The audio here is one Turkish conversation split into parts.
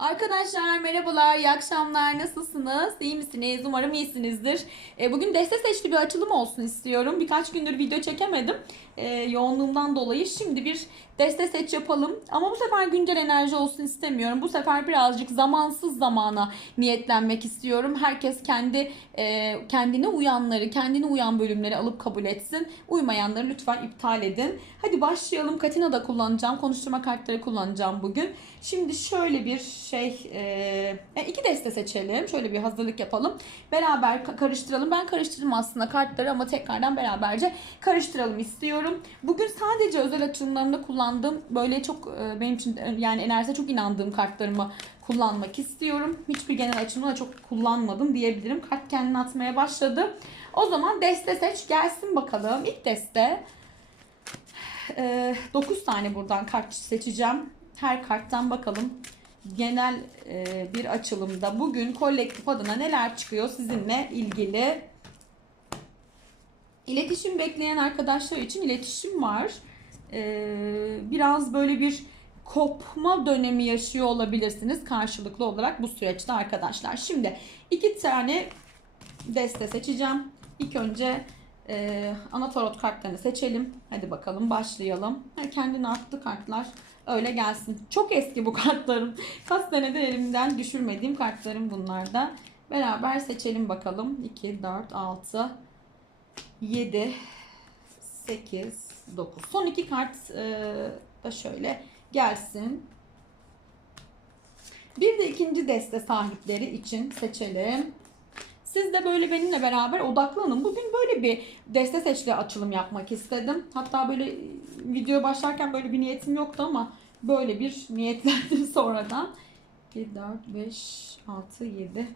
Arkadaşlar merhabalar, iyi akşamlar. Nasılsınız? İyi misiniz? Umarım iyisinizdir. E, bugün deste seçli bir açılım olsun istiyorum. Birkaç gündür video çekemedim. E, yoğunluğumdan dolayı. Şimdi bir deste seç yapalım. Ama bu sefer güncel enerji olsun istemiyorum. Bu sefer birazcık zamansız zamana niyetlenmek istiyorum. Herkes kendi e, kendine uyanları, kendine uyan bölümleri alıp kabul etsin. Uymayanları lütfen iptal edin. Hadi başlayalım. Katina da kullanacağım. Konuşturma kartları kullanacağım bugün. Şimdi şöyle bir şey, e, iki deste seçelim. Şöyle bir hazırlık yapalım. Beraber ka- karıştıralım. Ben karıştırdım aslında kartları ama tekrardan beraberce karıştıralım istiyorum. Bugün sadece özel açılımlarımda kullandığım böyle çok e, benim için e, yani enerjisine çok inandığım kartlarımı kullanmak istiyorum. Hiçbir genel açılımda çok kullanmadım diyebilirim. Kart kendini atmaya başladı. O zaman deste seç gelsin bakalım. İlk deste 9 tane buradan kart seçeceğim. Her karttan bakalım genel e, bir açılımda bugün kolektif adına neler çıkıyor sizinle ilgili. İletişim bekleyen arkadaşlar için iletişim var. E, biraz böyle bir kopma dönemi yaşıyor olabilirsiniz karşılıklı olarak bu süreçte arkadaşlar. Şimdi iki tane deste seçeceğim. İlk önce e, ana tarot kartlarını seçelim. Hadi bakalım başlayalım. Ha, kendini attı kartlar. Öyle gelsin. Çok eski bu kartlarım. Kaç senedir elimden düşürmediğim kartlarım bunlar da. Beraber seçelim bakalım. 2, 4, 6, 7, 8, 9. Son iki kart e, da şöyle gelsin. Bir de ikinci deste sahipleri için seçelim. Siz de böyle benimle beraber odaklanın. Bugün böyle bir deste seçli açılım yapmak istedim. Hatta böyle video başlarken böyle bir niyetim yoktu ama böyle bir niyetlendim sonradan. 1, 4, 5, 6, 7.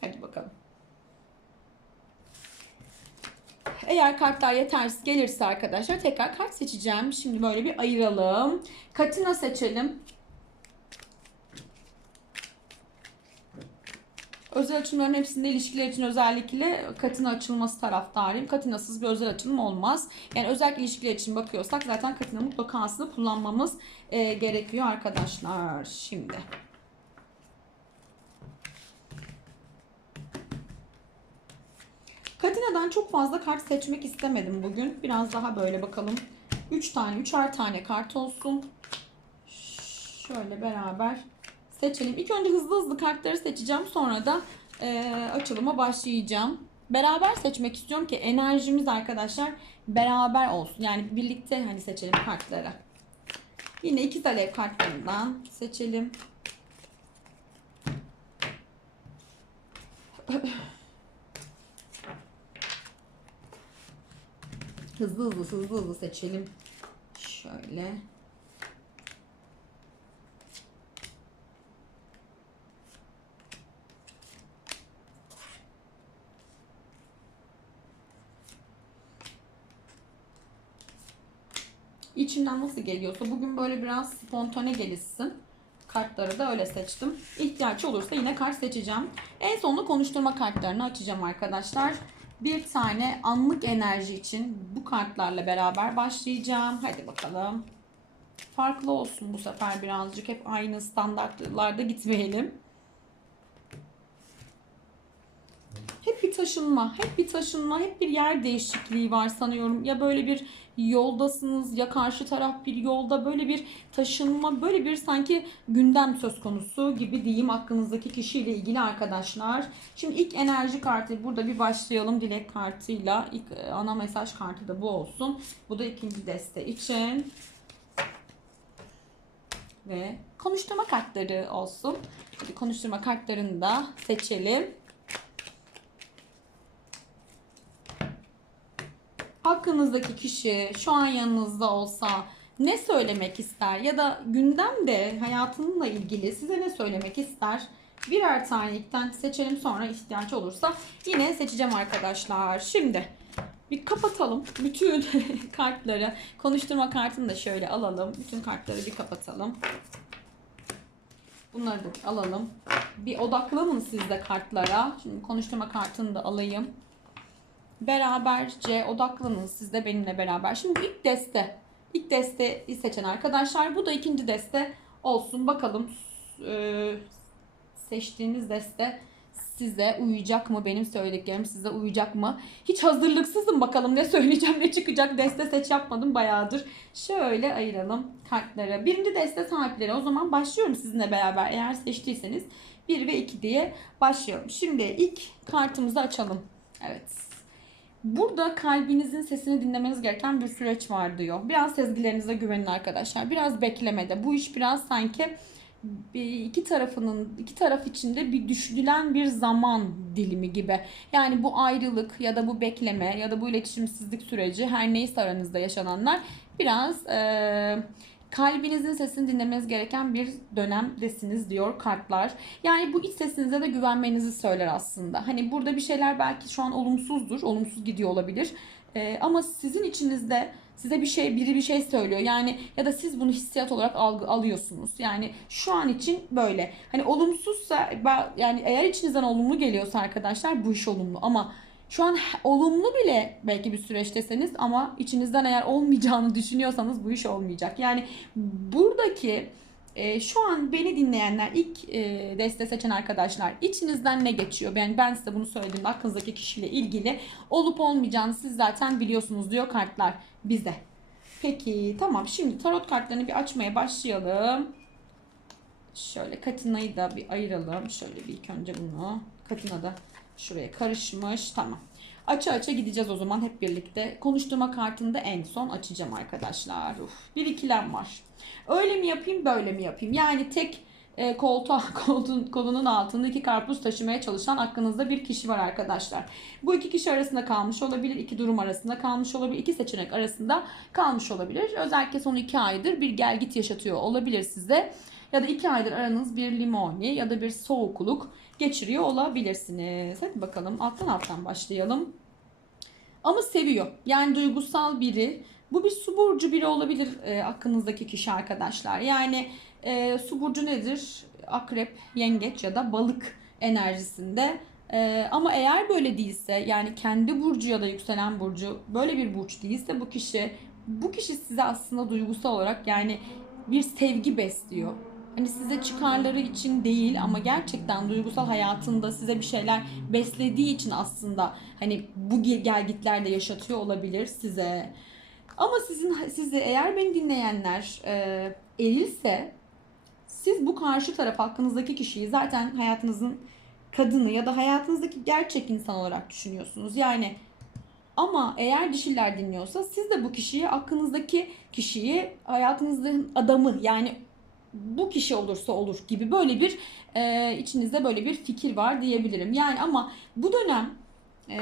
Hadi bakalım. Eğer kartlar yetersiz gelirse arkadaşlar tekrar kart seçeceğim. Şimdi böyle bir ayıralım. Katina seçelim. Açılımların hepsinde ilişkiler için özellikle katina açılması taraftarıyım. Katinasız bir özel açılım olmaz. Yani özellikle ilişkiler için bakıyorsak zaten katina mutlaka aslında kullanmamız e, gerekiyor arkadaşlar. Şimdi. Katina'dan çok fazla kart seçmek istemedim bugün. Biraz daha böyle bakalım. 3 tane, 3'er tane kart olsun. Şöyle beraber seçelim. İlk önce hızlı hızlı kartları seçeceğim. Sonra da e, açılıma başlayacağım. Beraber seçmek istiyorum ki enerjimiz arkadaşlar beraber olsun. Yani birlikte hani seçelim kartları. Yine iki alev kartlarından seçelim. hızlı hızlı hızlı hızlı seçelim. Şöyle. İçimden nasıl geliyorsa bugün böyle biraz spontane gelişsin. Kartları da öyle seçtim. İhtiyaç olursa yine kart seçeceğim. En sonunda konuşturma kartlarını açacağım arkadaşlar. Bir tane anlık enerji için bu kartlarla beraber başlayacağım. Hadi bakalım. Farklı olsun bu sefer birazcık. Hep aynı standartlarda gitmeyelim. Hep bir taşınma, hep bir taşınma, hep bir yer değişikliği var sanıyorum. Ya böyle bir yoldasınız ya karşı taraf bir yolda böyle bir taşınma, böyle bir sanki gündem söz konusu gibi diyeyim aklınızdaki kişiyle ilgili arkadaşlar. Şimdi ilk enerji kartı burada bir başlayalım dilek kartıyla. İlk e, ana mesaj kartı da bu olsun. Bu da ikinci deste için. Ve konuşturma kartları olsun. Konuşturma kartlarını da seçelim. Hakkınızdaki kişi şu an yanınızda olsa ne söylemek ister ya da gündemde hayatınızla ilgili size ne söylemek ister? Birer tanelikten seçelim sonra ihtiyaç olursa yine seçeceğim arkadaşlar. Şimdi bir kapatalım bütün kartları. Konuşturma kartını da şöyle alalım. Bütün kartları bir kapatalım. Bunları da alalım. Bir odaklanın siz de kartlara. Şimdi konuşturma kartını da alayım beraberce odaklanın siz de benimle beraber. Şimdi ilk deste. ilk desteği seçen arkadaşlar. Bu da ikinci deste olsun. Bakalım e, seçtiğiniz deste size uyacak mı? Benim söylediklerim size uyacak mı? Hiç hazırlıksızım bakalım ne söyleyeceğim ne çıkacak. Deste seç yapmadım bayağıdır. Şöyle ayıralım kartları. Birinci deste sahipleri. O zaman başlıyorum sizinle beraber. Eğer seçtiyseniz 1 ve 2 diye başlıyorum. Şimdi ilk kartımızı açalım. Evet. Burada kalbinizin sesini dinlemeniz gereken bir süreç var diyor. Biraz sezgilerinize güvenin arkadaşlar. Biraz beklemede. Bu iş biraz sanki iki tarafının iki taraf içinde bir düşünülen bir zaman dilimi gibi. Yani bu ayrılık ya da bu bekleme ya da bu iletişimsizlik süreci her neyse aranızda yaşananlar biraz e, kalbinizin sesini dinlemeniz gereken bir dönemdesiniz diyor kartlar. Yani bu iç sesinize de güvenmenizi söyler aslında. Hani burada bir şeyler belki şu an olumsuzdur, olumsuz gidiyor olabilir. E, ama sizin içinizde size bir şey biri bir şey söylüyor. Yani ya da siz bunu hissiyat olarak algı, alıyorsunuz. Yani şu an için böyle. Hani olumsuzsa yani eğer içinizden olumlu geliyorsa arkadaşlar bu iş olumlu ama şu an olumlu bile belki bir süreçteseniz ama içinizden eğer olmayacağını düşünüyorsanız bu iş olmayacak. Yani buradaki e, şu an beni dinleyenler ilk e, deste seçen arkadaşlar içinizden ne geçiyor? Ben ben size bunu söylediğimde aklınızdaki kişiyle ilgili olup olmayacağını siz zaten biliyorsunuz diyor kartlar bize. Peki tamam şimdi tarot kartlarını bir açmaya başlayalım. Şöyle Katina'yı da bir ayıralım. Şöyle bir ilk önce bunu. Katina da şuraya karışmış. Tamam. Açı açı gideceğiz o zaman hep birlikte. Konuşturma kartını da en son açacağım arkadaşlar. Uf, bir ikilem var. Öyle mi yapayım böyle mi yapayım? Yani tek e, koltuğa, koltuğun, kolunun altında iki karpuz taşımaya çalışan aklınızda bir kişi var arkadaşlar. Bu iki kişi arasında kalmış olabilir, iki durum arasında kalmış olabilir, iki seçenek arasında kalmış olabilir. Özellikle son iki aydır bir gel git yaşatıyor olabilir size. Ya da iki aydır aranız bir limoni ya da bir soğukluk geçiriyor olabilirsiniz. Hadi bakalım alttan alttan başlayalım. Ama seviyor. Yani duygusal biri. Bu bir su burcu biri olabilir e, aklınızdaki kişi arkadaşlar. Yani e, su burcu nedir? Akrep, yengeç ya da balık enerjisinde. E, ama eğer böyle değilse yani kendi burcu ya da yükselen burcu böyle bir burç değilse bu kişi bu kişi size aslında duygusal olarak yani bir sevgi besliyor hani size çıkarları için değil ama gerçekten duygusal hayatında size bir şeyler beslediği için aslında hani bu gelgitlerle yaşatıyor olabilir size. Ama sizin sizi eğer beni dinleyenler e, erilse siz bu karşı taraf hakkınızdaki kişiyi zaten hayatınızın kadını ya da hayatınızdaki gerçek insan olarak düşünüyorsunuz. Yani ama eğer dişiler dinliyorsa siz de bu kişiyi aklınızdaki kişiyi hayatınızın adamı yani bu kişi olursa olur gibi böyle bir e, içinizde böyle bir fikir var diyebilirim. Yani ama bu dönem e,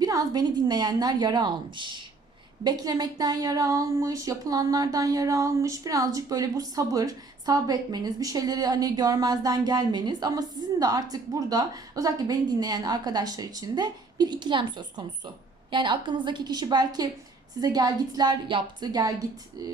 biraz beni dinleyenler yara almış. Beklemekten yara almış, yapılanlardan yara almış. Birazcık böyle bu sabır, sabretmeniz, bir şeyleri hani görmezden gelmeniz ama sizin de artık burada özellikle beni dinleyen arkadaşlar için de bir ikilem söz konusu. Yani aklınızdaki kişi belki size gel gitler yaptı. Gel git e,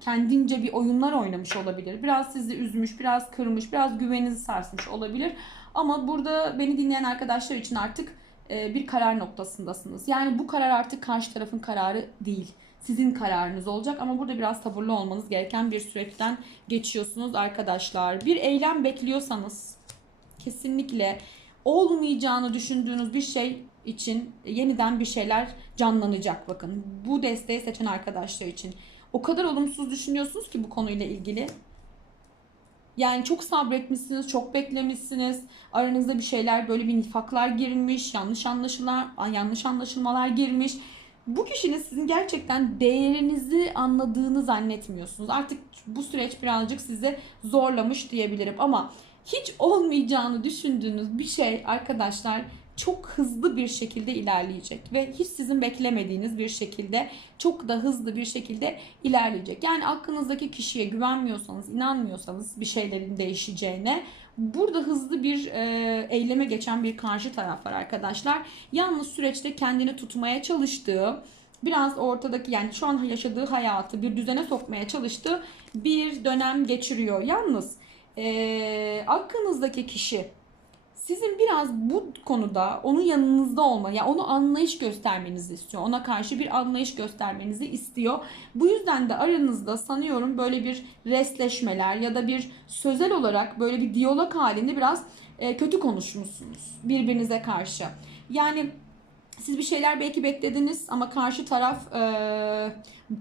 kendince bir oyunlar oynamış olabilir. Biraz sizi üzmüş, biraz kırmış, biraz güveninizi sarsmış olabilir. Ama burada beni dinleyen arkadaşlar için artık e, bir karar noktasındasınız. Yani bu karar artık karşı tarafın kararı değil. Sizin kararınız olacak ama burada biraz sabırlı olmanız gereken bir süreçten geçiyorsunuz arkadaşlar. Bir eylem bekliyorsanız kesinlikle olmayacağını düşündüğünüz bir şey için yeniden bir şeyler canlanacak bakın. Bu desteği seçen arkadaşlar için. O kadar olumsuz düşünüyorsunuz ki bu konuyla ilgili. Yani çok sabretmişsiniz, çok beklemişsiniz. Aranızda bir şeyler böyle bir nifaklar girmiş, yanlış anlaşılar, yanlış anlaşılmalar girmiş. Bu kişinin sizin gerçekten değerinizi anladığını zannetmiyorsunuz. Artık bu süreç birazcık sizi zorlamış diyebilirim ama hiç olmayacağını düşündüğünüz bir şey arkadaşlar çok hızlı bir şekilde ilerleyecek ve hiç sizin beklemediğiniz bir şekilde çok da hızlı bir şekilde ilerleyecek. Yani aklınızdaki kişiye güvenmiyorsanız, inanmıyorsanız bir şeylerin değişeceğine burada hızlı bir e, eyleme geçen bir karşı taraf var arkadaşlar. Yalnız süreçte kendini tutmaya çalıştığı biraz ortadaki yani şu an yaşadığı hayatı bir düzene sokmaya çalıştığı bir dönem geçiriyor. Yalnız e, aklınızdaki kişi sizin biraz bu konuda onun yanınızda olma, ya onu anlayış göstermenizi istiyor. Ona karşı bir anlayış göstermenizi istiyor. Bu yüzden de aranızda sanıyorum böyle bir resleşmeler ya da bir sözel olarak böyle bir diyalog halinde biraz e, kötü konuşmuşsunuz birbirinize karşı. Yani siz bir şeyler belki beklediniz ama karşı taraf e,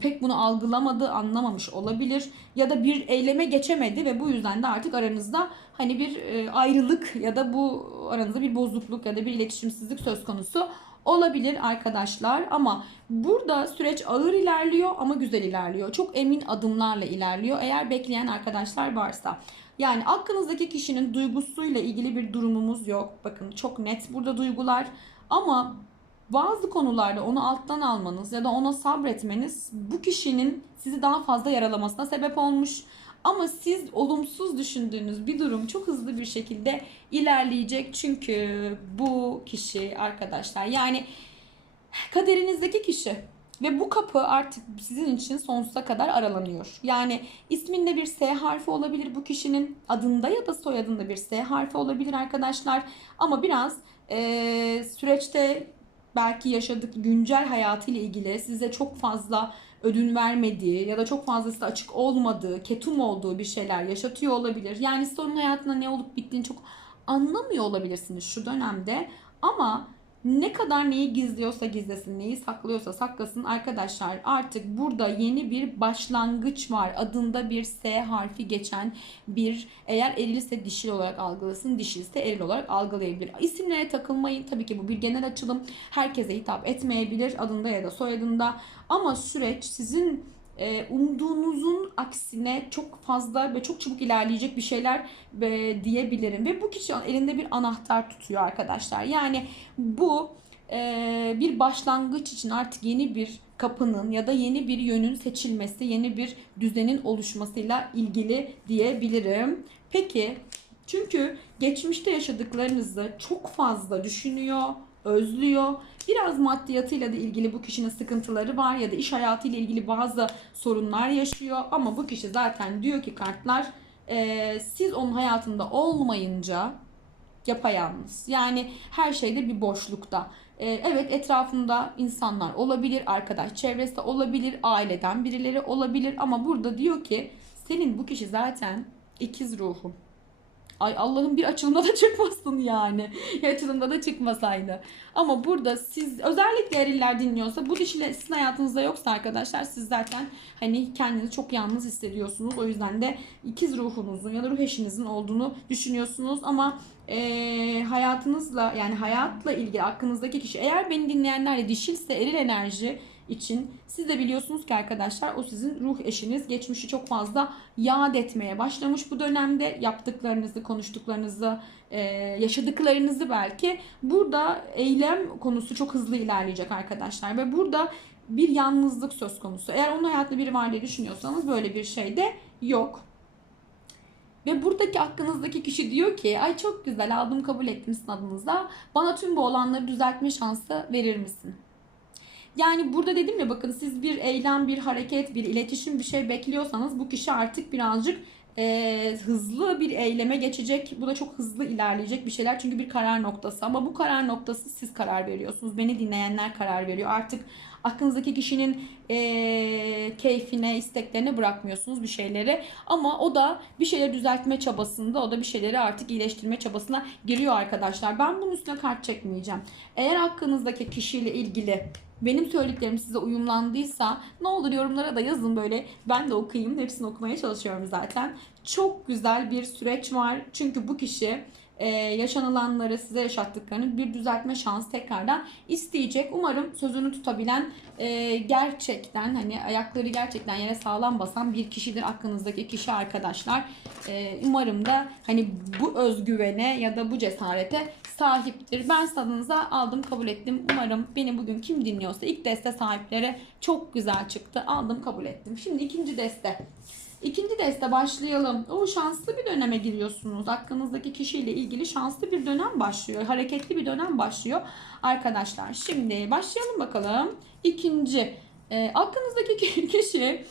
pek bunu algılamadı, anlamamış olabilir ya da bir eyleme geçemedi ve bu yüzden de artık aranızda hani bir e, ayrılık ya da bu aranızda bir bozukluk ya da bir iletişimsizlik söz konusu olabilir arkadaşlar ama burada süreç ağır ilerliyor ama güzel ilerliyor. Çok emin adımlarla ilerliyor eğer bekleyen arkadaşlar varsa. Yani aklınızdaki kişinin duygusuyla ilgili bir durumumuz yok. Bakın çok net burada duygular ama bazı konularda onu alttan almanız ya da ona sabretmeniz bu kişinin sizi daha fazla yaralamasına sebep olmuş. Ama siz olumsuz düşündüğünüz bir durum çok hızlı bir şekilde ilerleyecek. Çünkü bu kişi arkadaşlar yani kaderinizdeki kişi ve bu kapı artık sizin için sonsuza kadar aralanıyor. Yani isminde bir S harfi olabilir bu kişinin adında ya da soyadında bir S harfi olabilir arkadaşlar. Ama biraz eee, süreçte belki yaşadık güncel hayatıyla ilgili size çok fazla ödün vermediği ya da çok fazla size açık olmadığı, ketum olduğu bir şeyler yaşatıyor olabilir. Yani siz onun hayatında ne olup bittiğini çok anlamıyor olabilirsiniz şu dönemde. Ama ne kadar neyi gizliyorsa gizlesin, neyi saklıyorsa saklasın arkadaşlar artık burada yeni bir başlangıç var. Adında bir S harfi geçen bir eğer erilse dişil olarak algılasın, dişilse eril olarak algılayabilir. İsimlere takılmayın. Tabii ki bu bir genel açılım. Herkese hitap etmeyebilir adında ya da soyadında. Ama süreç sizin e, umduğunuzun aksine çok fazla ve çok çabuk ilerleyecek bir şeyler e, diyebilirim. Ve bu kişi elinde bir anahtar tutuyor arkadaşlar. Yani bu e, bir başlangıç için artık yeni bir kapının ya da yeni bir yönün seçilmesi, yeni bir düzenin oluşmasıyla ilgili diyebilirim. Peki çünkü geçmişte yaşadıklarınızı çok fazla düşünüyor, özlüyor. Biraz maddiyatıyla da ilgili bu kişinin sıkıntıları var ya da iş hayatıyla ilgili bazı sorunlar yaşıyor. Ama bu kişi zaten diyor ki kartlar e, siz onun hayatında olmayınca yapayalnız. Yani her şeyde bir boşlukta. E, evet etrafında insanlar olabilir, arkadaş çevresi olabilir, aileden birileri olabilir ama burada diyor ki senin bu kişi zaten ikiz ruhum. Ay Allah'ın bir açılımda da çıkmasın yani. açılımda da çıkmasaydı. Ama burada siz özellikle eriller dinliyorsa bu dişiler sizin hayatınızda yoksa arkadaşlar siz zaten hani kendinizi çok yalnız hissediyorsunuz. O yüzden de ikiz ruhunuzun ya da ruh eşinizin olduğunu düşünüyorsunuz. Ama eee, hayatınızla yani hayatla ilgili aklınızdaki kişi eğer beni dinleyenler de dişilse eril enerji için siz de biliyorsunuz ki arkadaşlar o sizin ruh eşiniz geçmişi çok fazla yad etmeye başlamış bu dönemde yaptıklarınızı konuştuklarınızı e, yaşadıklarınızı belki burada eylem konusu çok hızlı ilerleyecek arkadaşlar ve burada bir yalnızlık söz konusu. Eğer onun hayatında biri var diye düşünüyorsanız böyle bir şey de yok. Ve buradaki aklınızdaki kişi diyor ki ay çok güzel aldım kabul ettim sizin adınıza. Bana tüm bu olanları düzeltme şansı verir misin? Yani burada dedim ya bakın siz bir eylem, bir hareket, bir iletişim bir şey bekliyorsanız bu kişi artık birazcık e, hızlı bir eyleme geçecek. Bu da çok hızlı ilerleyecek bir şeyler çünkü bir karar noktası. Ama bu karar noktası siz karar veriyorsunuz. Beni dinleyenler karar veriyor. Artık aklınızdaki kişinin e, keyfine, isteklerine bırakmıyorsunuz bir şeyleri. Ama o da bir şeyleri düzeltme çabasında, o da bir şeyleri artık iyileştirme çabasına giriyor arkadaşlar. Ben bunun üstüne kart çekmeyeceğim. Eğer hakkınızdaki kişiyle ilgili benim söylediklerim size uyumlandıysa ne olur yorumlara da yazın böyle. Ben de okuyayım. Hepsini okumaya çalışıyorum zaten. Çok güzel bir süreç var. Çünkü bu kişi e, yaşanılanları size yaşattıklarını bir düzeltme şansı tekrardan isteyecek. Umarım sözünü tutabilen e, gerçekten hani ayakları gerçekten yere sağlam basan bir kişidir aklınızdaki kişi arkadaşlar. E, umarım da hani bu özgüvene ya da bu cesarete sahiptir. Ben sadınıza aldım kabul ettim. Umarım beni bugün kim dinliyorsa ilk deste sahipleri çok güzel çıktı. Aldım kabul ettim. Şimdi ikinci deste. İkinci deste başlayalım. O şanslı bir döneme giriyorsunuz. Aklınızdaki kişiyle ilgili şanslı bir dönem başlıyor. Hareketli bir dönem başlıyor arkadaşlar. Şimdi başlayalım bakalım. İkinci. E, aklınızdaki kişi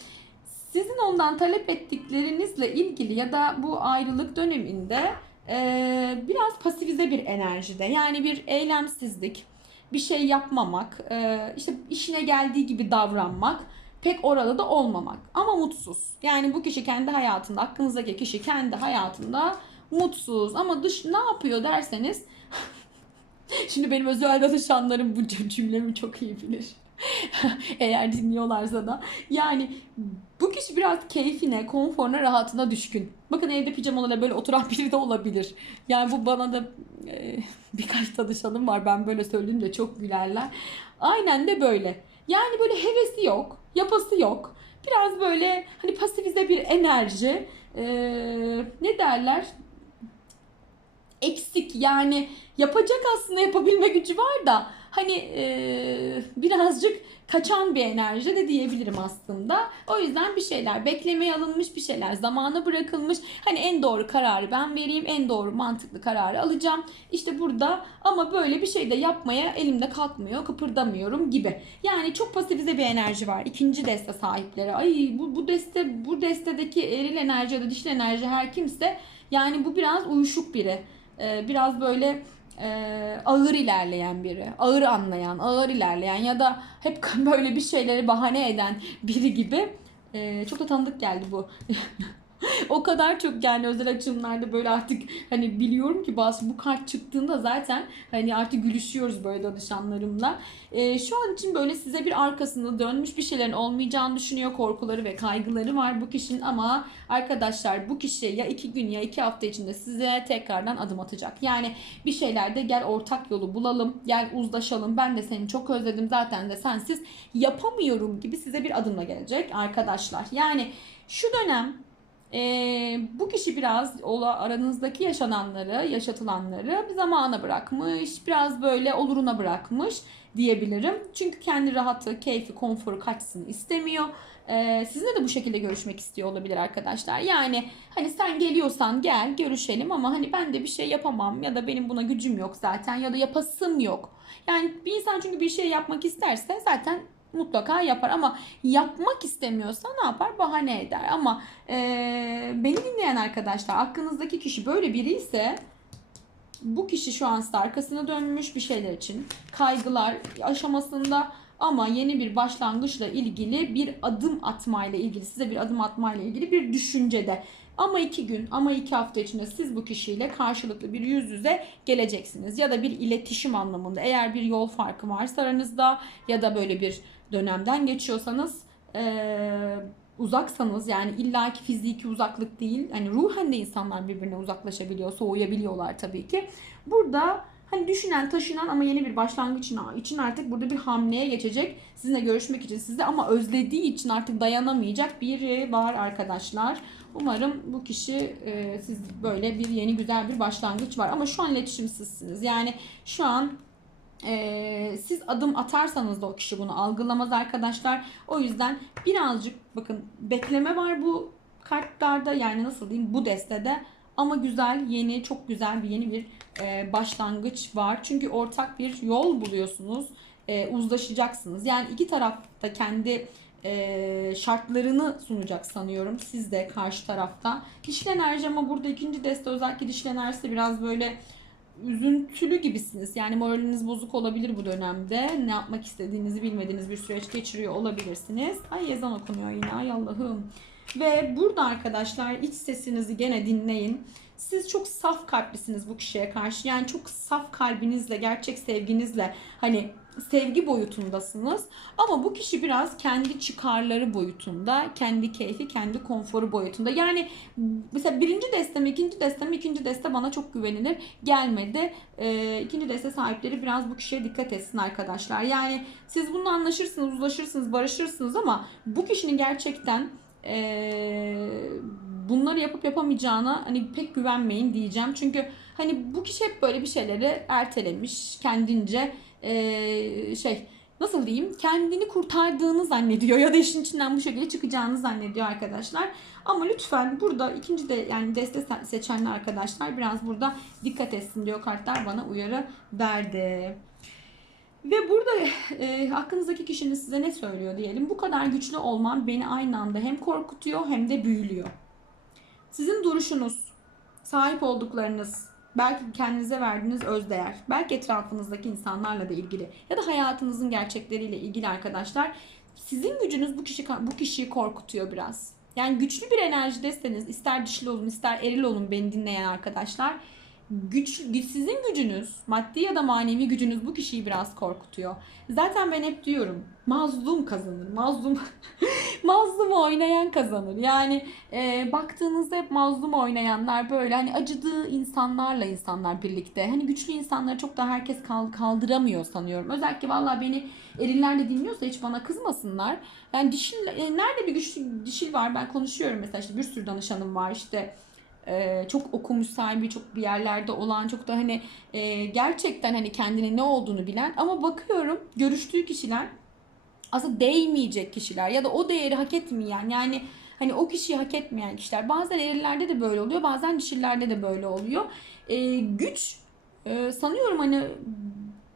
sizin ondan talep ettiklerinizle ilgili ya da bu ayrılık döneminde e, biraz pasifize bir enerjide. Yani bir eylemsizlik, bir şey yapmamak, e, işte işine geldiği gibi davranmak, pek orada da olmamak. Ama mutsuz. Yani bu kişi kendi hayatında, aklınızdaki kişi kendi hayatında mutsuz. Ama dış ne yapıyor derseniz Şimdi benim özel danışanlarım bu cümlemi çok iyi bilir. Eğer dinliyorlarsa da. Yani bu kişi biraz keyfine, konforuna, rahatına düşkün. Bakın evde pijamalarla böyle oturan biri de olabilir. Yani bu bana da e, birkaç danışanım var. Ben böyle söyleyince çok gülerler. Aynen de böyle. Yani böyle hevesi yok, yapası yok. Biraz böyle hani pasifize bir enerji. E, ne derler? Eksik yani yapacak aslında yapabilme gücü var da hani e, birazcık kaçan bir enerji de diyebilirim aslında. O yüzden bir şeyler beklemeye alınmış, bir şeyler zamana bırakılmış. Hani en doğru kararı ben vereyim, en doğru mantıklı kararı alacağım. İşte burada ama böyle bir şey de yapmaya elimde kalkmıyor, kıpırdamıyorum gibi. Yani çok pasifize bir enerji var. İkinci deste sahipleri. Ay bu, bu deste bu destedeki eril enerji ya da dişil enerji her kimse yani bu biraz uyuşuk biri. Ee, biraz böyle e, ağır ilerleyen biri, ağır anlayan, ağır ilerleyen ya da hep böyle bir şeyleri bahane eden biri gibi. E, çok da tanıdık geldi bu. o kadar çok yani özel açılımlarda böyle artık hani biliyorum ki bazı bu kart çıktığında zaten hani artık gülüşüyoruz böyle danışanlarımla. E, şu an için böyle size bir arkasında dönmüş bir şeylerin olmayacağını düşünüyor. Korkuları ve kaygıları var bu kişinin ama arkadaşlar bu kişi ya iki gün ya iki hafta içinde size tekrardan adım atacak. Yani bir şeylerde gel ortak yolu bulalım, gel uzlaşalım. Ben de seni çok özledim zaten de sensiz yapamıyorum gibi size bir adımla gelecek arkadaşlar. Yani şu dönem e, bu kişi biraz ola aranızdaki yaşananları, yaşatılanları bir zamana bırakmış. Biraz böyle oluruna bırakmış diyebilirim. Çünkü kendi rahatı, keyfi, konforu kaçsın istemiyor. Ee, sizinle de bu şekilde görüşmek istiyor olabilir arkadaşlar. Yani hani sen geliyorsan gel görüşelim ama hani ben de bir şey yapamam ya da benim buna gücüm yok zaten ya da yapasım yok. Yani bir insan çünkü bir şey yapmak isterse zaten mutlaka yapar ama yapmak istemiyorsa ne yapar? Bahane eder. Ama e, beni dinleyen arkadaşlar aklınızdaki kişi böyle biri ise bu kişi şu an arkasına dönmüş bir şeyler için kaygılar aşamasında ama yeni bir başlangıçla ilgili bir adım atmayla ilgili size bir adım atmayla ilgili bir düşüncede. Ama iki gün ama iki hafta içinde siz bu kişiyle karşılıklı bir yüz yüze geleceksiniz. Ya da bir iletişim anlamında eğer bir yol farkı varsa aranızda ya da böyle bir dönemden geçiyorsanız ee, uzaksanız yani illaki fiziki uzaklık değil hani ruhen de insanlar birbirine uzaklaşabiliyor soğuyabiliyorlar tabii ki. Burada hani düşünen taşınan ama yeni bir başlangıç için artık burada bir hamleye geçecek sizinle görüşmek için sizde ama özlediği için artık dayanamayacak biri var arkadaşlar. Umarım bu kişi e, siz böyle bir yeni güzel bir başlangıç var ama şu an iletişimsizsiniz yani şu an ee, siz adım atarsanız da o kişi bunu algılamaz arkadaşlar. O yüzden birazcık bakın bekleme var bu kartlarda yani nasıl diyeyim bu destede ama güzel yeni çok güzel bir yeni bir e, başlangıç var. Çünkü ortak bir yol buluyorsunuz. E, uzlaşacaksınız. Yani iki taraf da kendi e, şartlarını sunacak sanıyorum. Siz de karşı tarafta. Dişil enerji ama burada ikinci deste özellikle dişil enerjisi biraz böyle üzüntülü gibisiniz. Yani moraliniz bozuk olabilir bu dönemde. Ne yapmak istediğinizi bilmediğiniz bir süreç geçiriyor olabilirsiniz. Ay ezan okunuyor yine. Ay Allah'ım. Ve burada arkadaşlar iç sesinizi gene dinleyin. Siz çok saf kalplisiniz bu kişiye karşı. Yani çok saf kalbinizle, gerçek sevginizle hani sevgi boyutundasınız. Ama bu kişi biraz kendi çıkarları boyutunda, kendi keyfi, kendi konforu boyutunda. Yani mesela birinci destem, ikinci destem, ikinci deste bana çok güvenilir gelmedi. Ee, ikinci deste sahipleri biraz bu kişiye dikkat etsin arkadaşlar. Yani siz bununla anlaşırsınız, uzlaşırsınız, barışırsınız ama bu kişinin gerçekten ee, bunları yapıp yapamayacağına hani pek güvenmeyin diyeceğim. Çünkü hani bu kişi hep böyle bir şeyleri ertelemiş kendince ee, şey nasıl diyeyim kendini kurtardığını zannediyor ya da işin içinden bu şekilde çıkacağını zannediyor arkadaşlar. Ama lütfen burada ikinci de yani deste seçenler arkadaşlar biraz burada dikkat etsin diyor kartlar bana uyarı verdi. Ve burada e, aklınızdaki kişinin size ne söylüyor diyelim. Bu kadar güçlü olman beni aynı anda hem korkutuyor hem de büyülüyor. Sizin duruşunuz, sahip olduklarınız, belki kendinize verdiğiniz özdeğer, belki etrafınızdaki insanlarla da ilgili ya da hayatınızın gerçekleriyle ilgili arkadaşlar sizin gücünüz bu kişi bu kişiyi korkutuyor biraz. Yani güçlü bir enerjideseniz ister dişli olun ister eril olun beni dinleyen arkadaşlar güç, sizin gücünüz, maddi ya da manevi gücünüz bu kişiyi biraz korkutuyor. Zaten ben hep diyorum mazlum kazanır. Mazlum mazlum oynayan kazanır. Yani e, baktığınızda hep mazlum oynayanlar böyle hani acıdığı insanlarla insanlar birlikte. Hani güçlü insanları çok da herkes kal- kaldıramıyor sanıyorum. Özellikle valla beni elinler de dinliyorsa hiç bana kızmasınlar. Yani dişil, e, nerede bir güçlü dişil var ben konuşuyorum mesela işte bir sürü danışanım var işte e, çok okumuş sahibi çok bir yerlerde olan çok da hani e, gerçekten hani kendine ne olduğunu bilen ama bakıyorum görüştüğü kişiler aslında değmeyecek kişiler ya da o değeri hak etmeyen yani hani o kişiyi hak etmeyen kişiler. Bazen erillerde de böyle oluyor bazen dişillerde de böyle oluyor. E, güç e, sanıyorum hani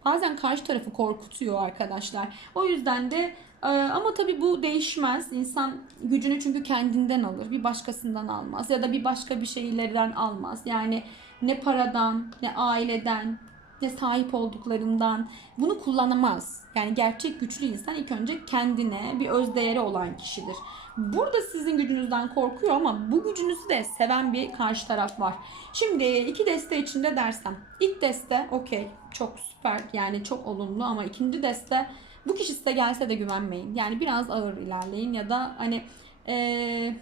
bazen karşı tarafı korkutuyor arkadaşlar. O yüzden de ama tabii bu değişmez. İnsan gücünü çünkü kendinden alır. Bir başkasından almaz. Ya da bir başka bir şeylerden almaz. Yani ne paradan, ne aileden, ne sahip olduklarından bunu kullanamaz. Yani gerçek güçlü insan ilk önce kendine bir özdeğeri olan kişidir. Burada sizin gücünüzden korkuyor ama bu gücünüzü de seven bir karşı taraf var. Şimdi iki deste içinde dersem. ilk deste okey çok süper yani çok olumlu ama ikinci deste bu kişi size gelse de güvenmeyin. Yani biraz ağır ilerleyin ya da hani ee,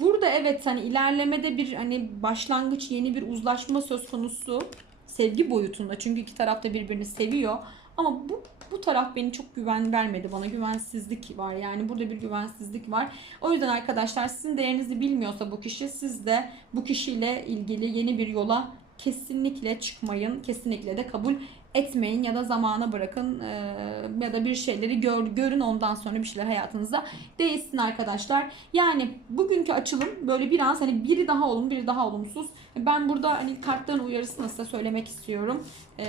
burada evet hani ilerlemede bir hani başlangıç yeni bir uzlaşma söz konusu sevgi boyutunda. Çünkü iki taraf da birbirini seviyor. Ama bu bu taraf beni çok güven vermedi. Bana güvensizlik var. Yani burada bir güvensizlik var. O yüzden arkadaşlar sizin değerinizi bilmiyorsa bu kişi siz de bu kişiyle ilgili yeni bir yola kesinlikle çıkmayın. Kesinlikle de kabul etmeyin ya da zamana bırakın e, ya da bir şeyleri gör, görün ondan sonra bir şeyler hayatınıza değişsin arkadaşlar. Yani bugünkü açılım böyle biraz hani biri daha olumlu biri daha olumsuz. Ben burada hani kartların uyarısını size söylemek istiyorum. E,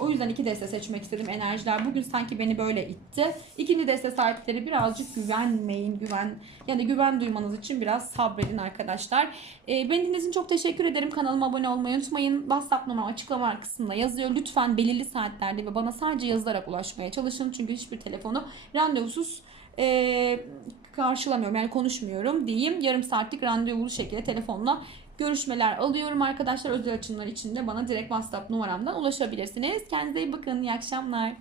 o yüzden iki deste seçmek istedim enerjiler. Bugün sanki beni böyle itti. İkinci deste sahipleri birazcık güvenmeyin. Güven yani güven duymanız için biraz sabredin arkadaşlar. E, beni dinlediğiniz için çok teşekkür ederim. Kanalıma abone olmayı unutmayın. WhatsApp numaram açıklama kısmında yazıyor. Lütfen belirli saatlerde ve bana sadece yazılarak ulaşmaya çalışın. Çünkü hiçbir telefonu randevusuz e, karşılamıyorum. Yani konuşmuyorum diyeyim. Yarım saatlik randevulu şekilde telefonla görüşmeler alıyorum arkadaşlar. Özel açımlar için de bana direkt WhatsApp numaramdan ulaşabilirsiniz. Kendinize iyi bakın. İyi akşamlar.